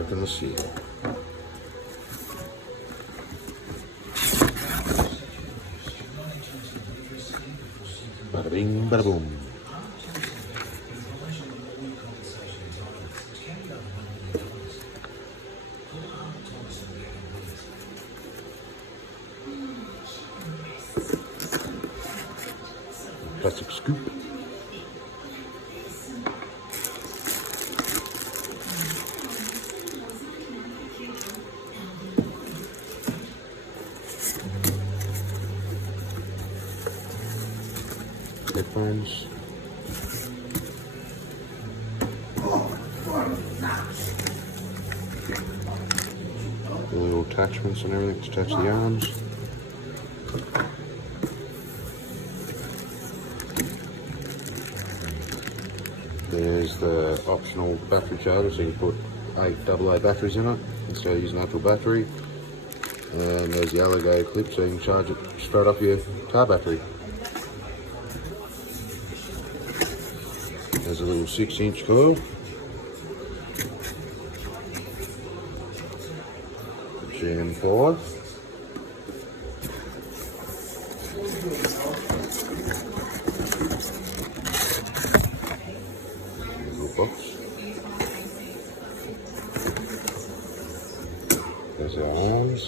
Broken the seal. Bada bing, bada boom. Plastic scoop. Headphones. The little attachments and everything to attach the arms. There's the optional battery charger, so you can put 8 AA batteries in it instead of using an actual battery. And there's the alligator clip, so you can charge it straight off your car battery. There's a little 6-inch coil. Gen 5. Box. There's our arms.